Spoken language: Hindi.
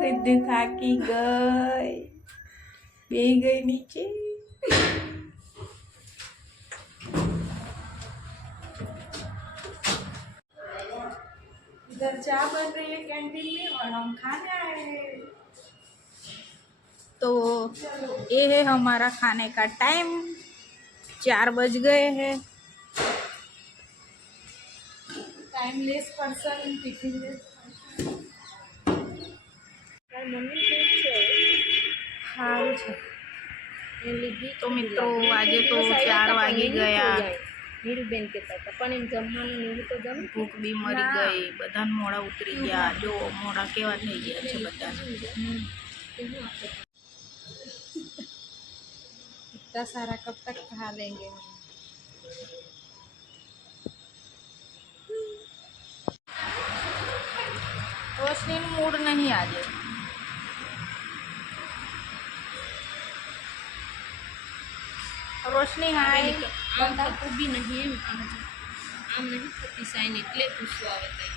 રિદ્ધિ થાકી ગઈ બે ગઈ નીચે इधर चाय बन रही है कैंटीन में और हम खाने आए हैं तो ये है हमारा खाने का टाइम चार बज गए हैं time less person tiffin less છે એ લીધી તો મિત્રો આજે તો ચાર વાગી ગયા નીરુબેન કહેતા હતા પણ એમ જમવાનું ને એવું તો જમ ભૂખ બી મરી ગઈ બધાને મોડા ઉતરી ગયા જો મોડા કેવા થઈ ગયા છે બધાને इतना सारा कब तक खा लेंगे हम રોશનીનું મૂડ નહીં આજે રોશની હાય આમ તો ઊભી નહીં એમ આમ આમ નહીં થતી સાઈન એટલે ગુસ્સો આવે તઈ